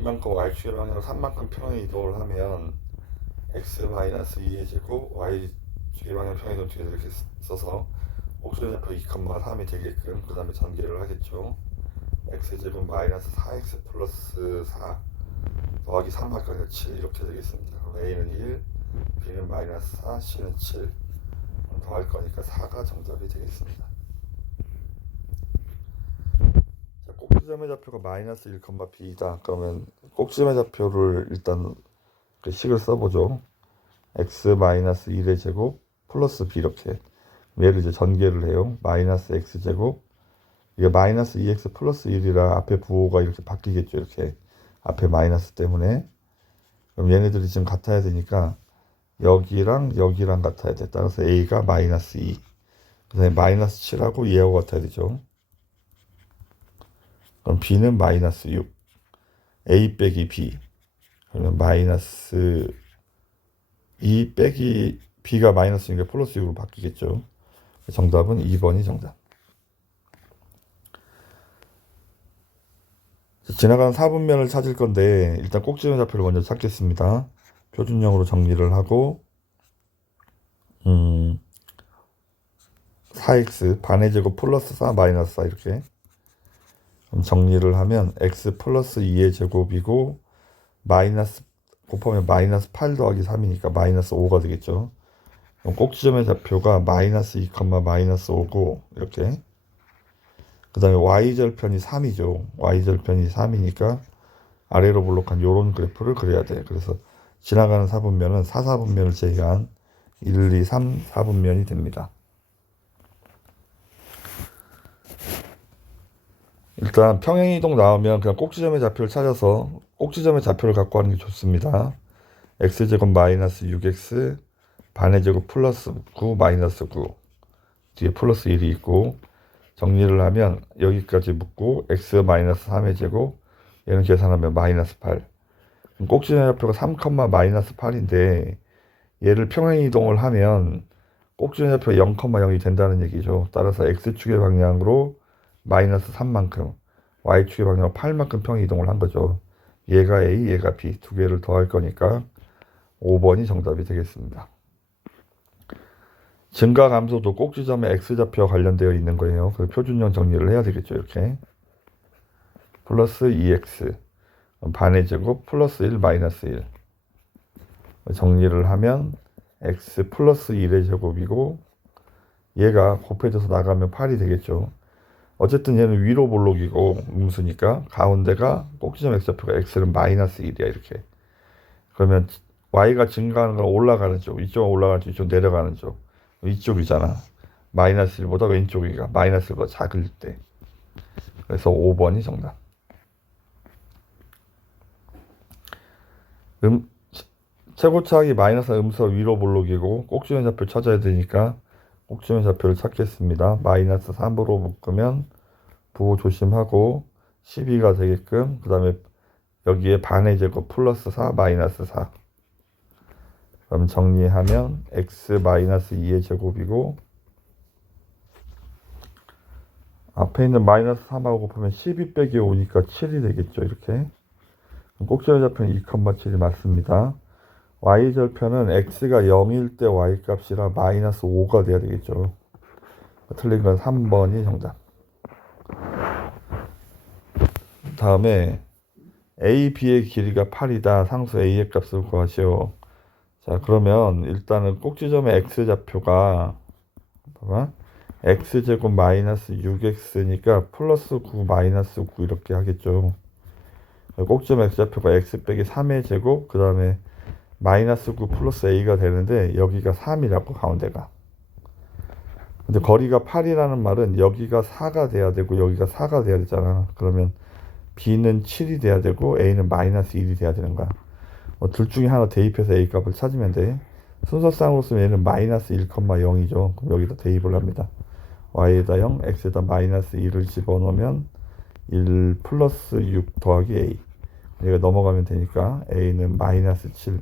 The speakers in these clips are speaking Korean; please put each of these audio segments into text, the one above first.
2만큼 y축의 방향으로 3만큼 평행 이동을 하면 x-2의 제곱 y축의 방향 평행 이동 뒤에 이렇게 써서 꼭지점 좌표 2,3이 되게끔 그 다음에 전개를 하겠죠. x제곱 마이너스 4x 플러스 4 더하기 3만큼 7 이렇게 되겠습니다. 그럼 a는 1, b는 마이너스 4, c는 7 더할 거니까 4가 정답이 되겠습니다. 자, 꼭지점의 좌표가 마이너스 1, b다. 그러면 꼭지점의 좌표를 일단 그 식을 써보죠. x 마이너스 1의 제곱 플러스 b 이렇게. 얘를 이제 전개를 해요. 마이너스 x 제곱 이게 마이너스 2x 플러스 1이라 앞에 부호가 이렇게 바뀌겠죠. 이렇게 앞에 마이너스 때문에. 그럼 얘네들이 지금 같아야 되니까 여기랑 여기랑 같아야 돼. 따라서 a가 마이너스 2 그 다음에 마이너스 7하고 2하고 같아야 되죠. 그럼 b는 마이너스 6 a 빼기 b 그러면 마이너스 2 빼기 b가 마이너스 6이니까 플러스 6으로 바뀌겠죠. 정답은 2번이 정답. 지나가는 4분면을 찾을 건데 일단 꼭지점 좌표를 먼저 찾겠습니다. 표준형으로 정리를 하고 4x 반의 제곱 플러스 4 마이너스 4 이렇게 그럼 정리를 하면 x 플러스 2의 제곱이고 마이너스 곱하면 마이너스 8 더하기 3이니까 마이너스 5가 되겠죠. 그럼 꼭지점의 좌표가 마이너스 2, 마이너스 5고 이렇게 그 다음에 y절편이 3이죠. y절편이 3이니까 아래로 볼록한 요런 그래프를 그려야 돼. 그래서 지나가는 4분면은 4, 4분면을 제외한 1, 2, 3, 4분면이 됩니다. 일단 평행이동 나오면 그냥 꼭지점의 좌표를 찾아서 꼭지점의 좌표를 갖고 하는 게 좋습니다. x제곱 마이너스 6x 반의 제곱 플러스 9 마이너스 9 뒤에 플러스 1이 있고 정리를 하면 여기까지 묶고 x 마이너스 3의 제곱 얘는 계산하면 마이너스 8 꼭지점 좌표가 3, 마이너스 8인데 얘를 평행이동을 하면 꼭지점 좌표가 0, 0이 된다는 얘기죠. 따라서 x축의 방향으로 마이너스 3만큼 y축의 방향으로 8만큼 평행이동을 한 거죠. 얘가 a, 얘가 b 두 개를 더할 거니까 5번이 정답이 되겠습니다. 증가 감소도 꼭지점의 x좌표와 관련되어 있는 거예요. 그래서 표준형 정리를 해야 되겠죠. 이렇게 플러스 2x 반의 제곱 플러스 1 마이너스 1 정리를 하면 x 플러스 1의 제곱이고 얘가 곱해져서 나가면 8이 되겠죠. 어쨌든 얘는 위로 볼록이고 음수니까 가운데가 꼭지점 x좌표가 x는 마이너스 1이야 이렇게. 그러면 y가 증가하는 건 올라가는 쪽, 이쪽은 올라가는 쪽, 이쪽 내려가는 쪽. 이쪽이잖아. 마이너스 1보다 왼쪽이가 마이너스 1보다 작을 때. 그래서 5번이 정답. 최고차항이 마이너스 음수 위로 볼록이고 꼭지점 좌표 찾아야 되니까 꼭지점 좌표를 찾겠습니다. 마이너스 3으로 묶으면 부호 조심하고 12가 되게끔 그 다음에 여기에 반의 제곱 플러스 4 마이너스 4 그럼 정리하면 x 마이너스 2의 제곱이고 앞에 있는 마이너스 3하고 곱하면 12 빼기 5니까 7이 되겠죠. 이렇게 꼭지점 좌표는 2,7이 맞습니다. y절편은 x가 0일 때 y값이라 마이너스 5가 돼야 되겠죠. 틀린 건 3번이 정답. 다음에 a, b의 길이가 8이다. 상수 a의 값을 구하시오. 자, 그러면 일단은 꼭지점의 x좌표가 봐봐. x제곱 마이너스 6x니까 플러스 9 마이너스 9 이렇게 하겠죠. 꼭지점 x좌표가 x 빼기 3의 제곱 그 다음에 마이너스 9 플러스 a가 되는데 여기가 3이라고 가운데가. 근데 거리가 8이라는 말은 여기가 4가 돼야 되고 여기가 4가 돼야 되잖아. 그러면 b는 7이 돼야 되고 a는 마이너스 1이 돼야 되는 거야. 둘 중에 하나 대입해서 a 값을 찾으면 돼. 순서상으로 쓰면 얘는 마이너스 1,0이죠. 그럼 여기다 대입을 합니다. y에다 0, x에다 마이너스 1을 집어넣으면 1 플러스 6 더하기 a. 얘가 넘어가면 되니까 a는 마이너스 7.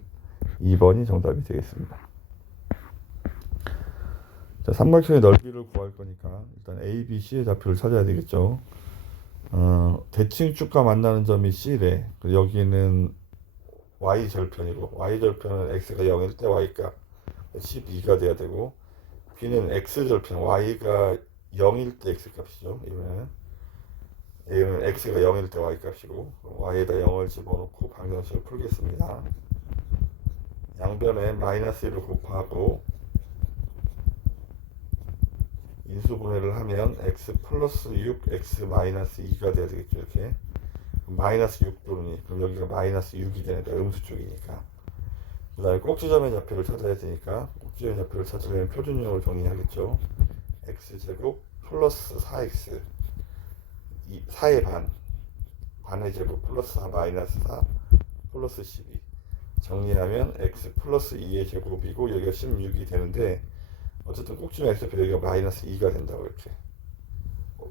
2번이 정답이 되겠습니다. 자, 삼각형의 넓이를 구할 거니까 일단 a, b, c의 좌표를 찾아야 되겠죠. 대칭축과 만나는 점이 C래. 여기는 y 절편이고 y 절편은 x가 0일 때 y값 12가 돼야 되고 b는 x 절편 y가 0일 때 x 값이죠. 이번에는 A는 x가 0일 때 y 값이고 y에다 0을 집어넣고 방정식을 풀겠습니다. 양변에 마이너스 1을 곱하고 인수분해를 하면 x 플러스 6 x 마이너스 2가 돼야 되겠죠. 이렇게 마이너스 6 또는 2 그럼 여기가 마이너스 6이 되니까 음수 쪽이니까 그 다음에 꼭지점의 좌표를 찾아야 되니까 꼭지점의 좌표를 찾으려면 표준형을 정리하겠죠. x제곱 플러스 4x 4의 반의 제곱 플러스 4 마이너스 4 플러스 12 정리하면 x 플러스 2의 제곱이고 여기가 16이 되는데 어쨌든 꼭지점 x좌표 여기가 마이너스 2가 된다고 이렇게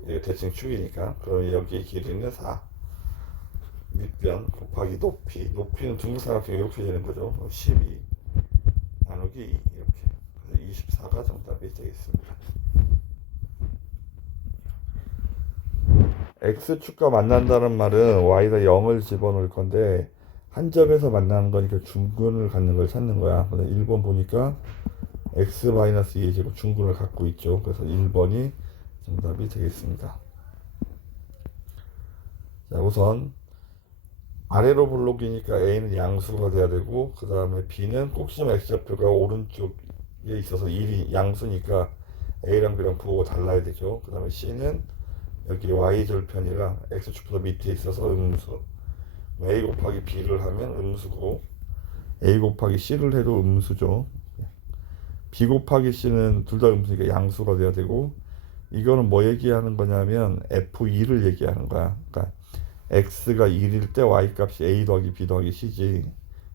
여기 대칭 축이니까 그럼 여기 길이는 4 밑변 곱하기 높이는 둥글삼각형이 이렇게 되는 거죠. 12 나누기 2 이렇게 그래서 24가 정답이 되겠습니다. x축과 만난다는 말은 y에다 0을 집어넣을 건데 한 점에서 만나는 거니까 중근을 갖는 걸 찾는 거야. 1번 보니까 x-2의 제곱 중근을 갖고 있죠. 그래서 1번이 정답이 되겠습니다. 자, 우선 아래로 블록이니까 a는 양수가 돼야 되고 그 다음에 b는 꼭지점 x좌표가 오른쪽에 있어서 1이 양수니까 a랑 b랑 부호가 달라야 되죠. 그 다음에 c는 여기 y절편이랑 x축보다 밑에 있어서 음수 a 곱하기 b를 하면 음수고 a 곱하기 c를 해도 음수죠. b 곱하기 c는 둘 다 음수니까 양수가 돼야 되고 이거는 뭐 얘기하는 거냐면 f2를 얘기하는 거야. 그러니까 x가 1일 때 y 값이 a 더하기 b 더하기 c지.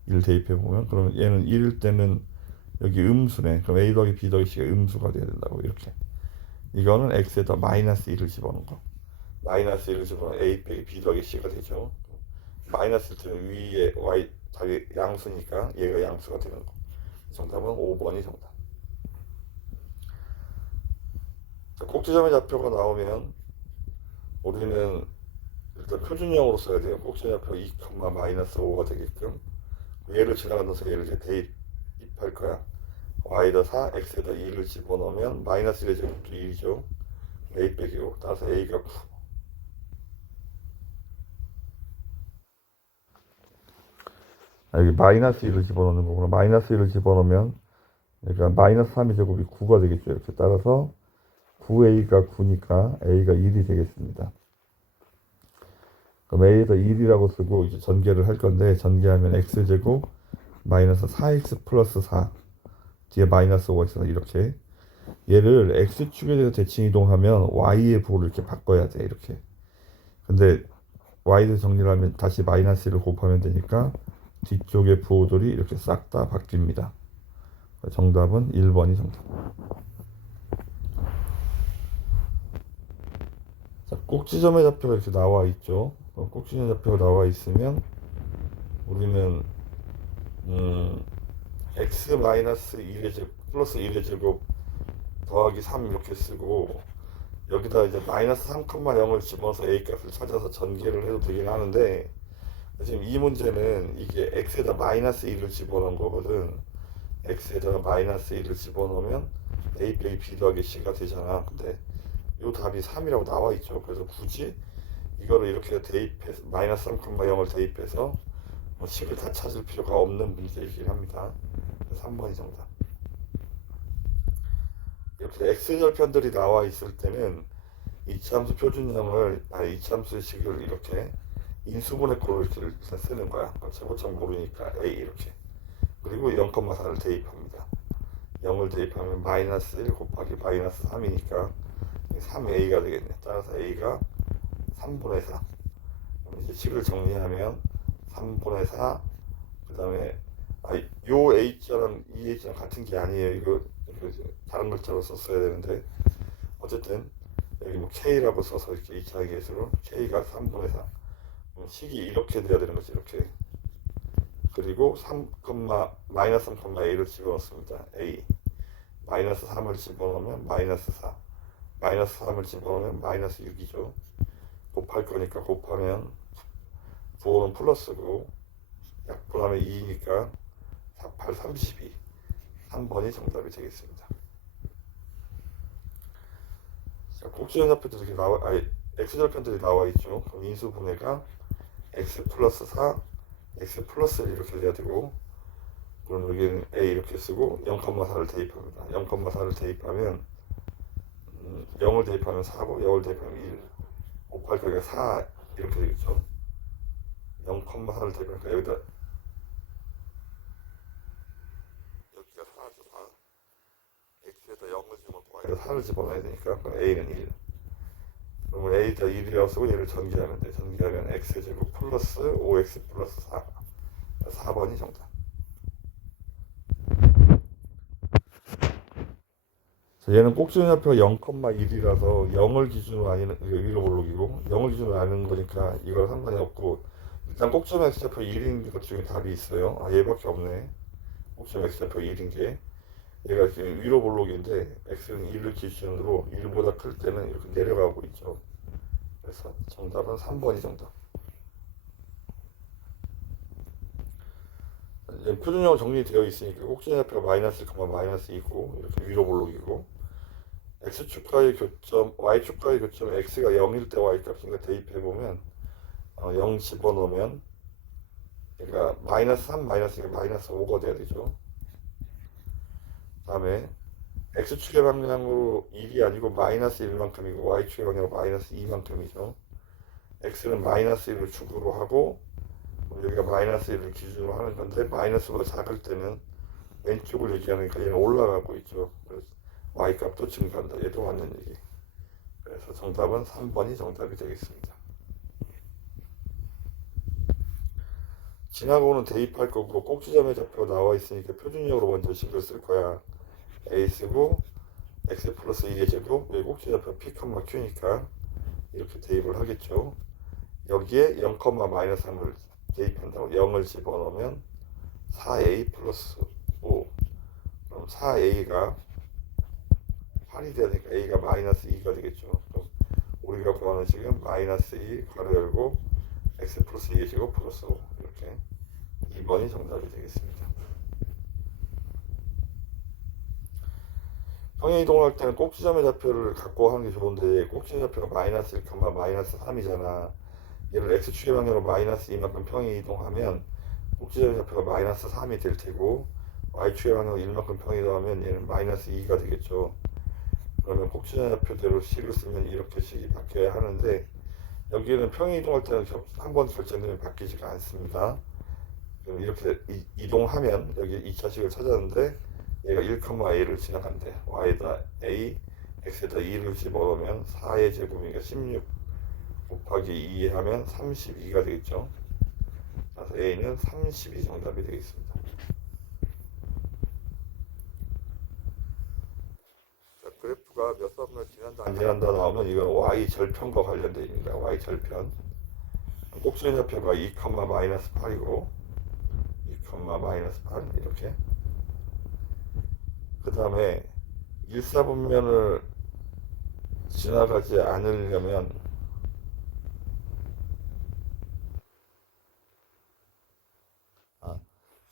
1 대입해 보면 그러면 얘는 1일 때는 여기 음수네. 그럼 a 더하기 b 더하기 c가 음수가 돼야 된다고 이렇게. 이거는 x에다 마이너스 1을 집어넣은 거. 마이너스 1을 집어넣으면 a 빼기 b 더하기 c가 되죠. 마이너스 1은 위에 y 답이 양수니까 얘가 양수가 되는 거. 정답은 5번이 정답. 자, 꼭지점의 좌표가 나오면 우리는 일단 표준형으로 써야 돼요. 꼭지점 좌표 2, 마이너스 5가 되게끔 얘를 지나가면서 얘를 이제 대입할 거야. y에다 4, x에다 2를 집어넣으면 마이너스 1의 제곱도 2죠. a 빼기 5 따라서 a가 9. 여기 마이너스 1을 집어넣는 거구나. 마이너스 1을 집어넣으면 그러니까 마이너스 3의 제곱이 9가 되겠죠. 이렇게 따라서 9a가 9니까 a가 1이 되겠습니다. 그럼 a에다 1이라고 쓰고 이제 전개를 할 건데 전개하면 x제곱 마이너스 4x 플러스 4 뒤에 마이너스 5가 있어서 이렇게 얘를 x축에 대해서 대칭 이동하면 y의 부호를 이렇게 바꿔야 돼. 이렇게. 근데 y에 정리를 하면 다시 마이너스 1을 곱하면 되니까 뒤쪽의 부호들이 이렇게 싹 다 바뀝니다. 정답은 1번이 정답. 자, 꼭지점의 좌표가 이렇게 나와 있죠. 꼭지점 좌표가 나와 있으면 우리는 x-1의 제곱 플러스 1의 제곱 더하기 3 이렇게 쓰고 여기다 이제 마이너스 3,0을 집어넣어서 a 값을 찾아서 전개를 해도 되긴 하는데 지금 이 문제는 이게 x에다 마이너스 1을 집어넣은 거거든. x에다가 마이너스 1을 집어넣으면 a 빼기 b 더하기 c가 되잖아. 근데 이 답이 3이라고 나와 있죠. 그래서 굳이 이거를 이렇게 대입해서 마이너스 3,0을 대입해서 뭐 식을 다 찾을 필요가 없는 문제이긴 합니다. 3번이 정답. 이렇게 x절편들이 나와 있을 때는 이차함수 표준형을 이차함수의 식을 이렇게 인수분해꼴로 이렇게 쓰는 거야. 제곱점 모르니까 a 이렇게. 그리고 0,4를 대입합니다. 0을 대입하면 마이너스 1 곱하기 마이너스 3이니까 3a가 되겠네. 따라서 a가 3분의 4. 이제 식을 정리하면 3분의 4. 그 다음에 요 a자랑 이 a자랑 같은 게 아니에요. 이거 다른 글자로 썼어야 되는데 어쨌든 여기 뭐 k라고 써서 이렇게 2차 계수로 k가 3분의 4. 식이 이렇게 돼야 되는 거지. 이렇게. 그리고 3, 마이너스 3,a를 집어넣습니다. a 마이너스 3을 집어넣으면 마이너스 4 마이너스 3을 집어넣으면 마이너스 6이죠. 곱할 거니까 곱하면 9는 플러스고 약분하면 2니까 4, 8, 32 3번이 정답이 되겠습니다. 자, 꼭지점좌표도 이렇게 x절편들이 나와 있죠. 그럼 인수분해가 x 플러스 4, x 플러스 1 이렇게 돼야 되고, 그럼 여기는 a 이렇게 쓰고 0,4를 대입합니다. 0,4를 대입하면 0을 대입하면 4고 0을 대입하면 1, 5, 8, 9가 4 이렇게 되겠죠. 0,4를 대입하니까 여기가 4죠. 4. x에다 0을 집어넣고 y에다 4를 집어넣어야 되니까 a는 1. 그러면 a에다 1이라고 쓰고 얘를 전개하면 돼. 전개하면 x제곱 플러스 5x 플러스 4. 4번이 정답. 얘는 꼭지점좌표가 0,1이라서 0을 기준으로 아니는, 위로 볼록이고 0을 기준으로 아는 거니까 이걸 상관이 없고, 일단 꼭지점 x좌표 1인 것 중에 답이 있어요. 아, 얘밖에 없네. 꼭지점 x좌표 1인 게 얘가 지금 위로 볼록인데 x는 1을 기준으로 1보다 클 때는 이렇게 내려가고 있죠. 그래서 정답은 3번이 정답. 표준형으로 정리되어 있으니까 꼭지점좌표가 마이너스, 마이너스 2고 이렇게 위로 볼록이고, x축과의 교점, y축과의 교점 x가 0일 때 y값인가 대입해보면 0 집어넣으면 그러니까 마이너스 3, 마이너스 2, 마이너스 5가 돼야 되죠. 다음에 x축의 방향으로 1이 아니고 마이너스 1만큼이고 y축의 방향으로 마이너스 2만큼이죠. x는 마이너스 1을 축으로 하고 여기가 마이너스 1을 기준으로 하는 건데, 마이너스보다 작을 때는 왼쪽을 얘기하니까 얘는 올라가고 있죠. 그래서 y값도 증가한다. 얘도 맞는 얘기. 그래서 정답은 3번이 정답이 되겠습니다. 지나고는 대입할 거고, 꼭지점의 좌표가 나와 있으니까 표준형으로 먼저 식을 쓸 거야. a 쓰고 x 플러스 2의 제곱, 여기 꼭지좌표 p, q니까 이렇게 대입을 하겠죠. 여기에 0, 마이너스 3을 대입한다고 0을 집어넣으면 4a 플러스 5. 그럼 4a가 8이 되니까 a가 마이너스 2가 되겠죠. 그럼 우리가 구하는 지금 마이너스 2 괄호 열고 x 플러스 2의 제곱 플러스 5, 이렇게 2번이 정답이 되겠습니다. 평행이동을 할 때는 꼭지점의 좌표를 갖고 하는 게 좋은데, 꼭지점 좌표가 마이너스 1, 마이너스 3이잖아. 얘를 x축의 방향으로 마이너스 2만큼 평행이동하면 꼭지점의 좌표가 마이너스 3이 될 테고, y축의 방향으로 1만큼 평행이동하면 얘는 마이너스 2가 되겠죠. 그러면 꼭지점 좌표대로 식을 쓰면 이렇게 식이 바뀌어야 하는데, 여기는 평행이동할 때는 한 번 결정되면 바뀌지가 않습니다. 그럼 이렇게 이동하면 여기 2차식을 찾았는데 얘가 1,a를 지나간대. y에다 a, x에다 2를 집어넣으면 4의 제곱이니까 16 곱하기 2 하면 32가 되겠죠. 그래서 a는 32 정답이 되겠습니다. 자, 그래프가 몇 사분면 지난다 안 지난다 나오면 이건 y 절편과 관련되어 있습니다. y 절편. 꼭지점 좌표가 2, 마이너스 8이고 2, 마이너스 8 이렇게. 그 다음에 1사분면을 지나가지 않으려면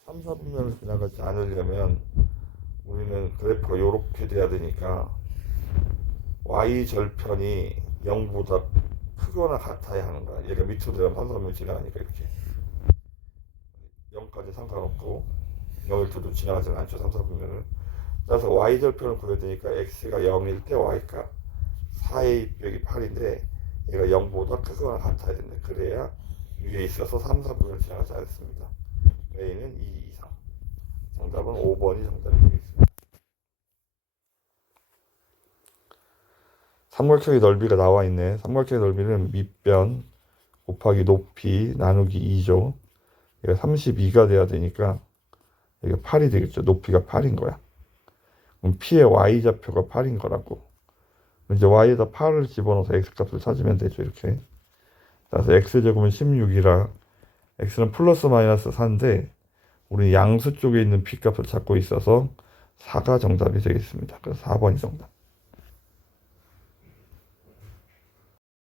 3, 4분면을 지나가지 않으려면 우리는 그래프가 이렇게 돼야 되니까 y절편이 0보다 크거나 같아야 하는 거야. 얘가 밑으로 들어가면 3, 4분면 지나가니까 이렇게 0까지 상관없고 0일 때도 지나가지는 않죠. 3, 4분면을. 따라서 y절편을 구해야 되니까 x가 0일 때 y값 4a 빼기 8인데 얘가 0보다 크거나 같아야 된다. 그래야 위에 있어서 3, 4분면을 지나가지 않습니다. a는 2 이상. 정답은 5번이 정답이 되겠습니다. 삼각형의 넓이가 나와 있네. 삼각형의 넓이는 밑변 곱하기 높이 나누기 2죠. 얘가 32가 돼야 되니까 이게 8이 되겠죠. 높이가 8인 거야. 그럼 p의 y좌표가 8인 거라고. 이제 y에다 8을 집어넣어서 x값을 찾으면 되죠. 이렇게. 그래서 x제곱은 16이라 x는 플러스 마이너스 4인데 우리 양수 쪽에 있는 p값을 찾고 있어서 4가 정답이 되겠습니다. 그래서 4번이 정답.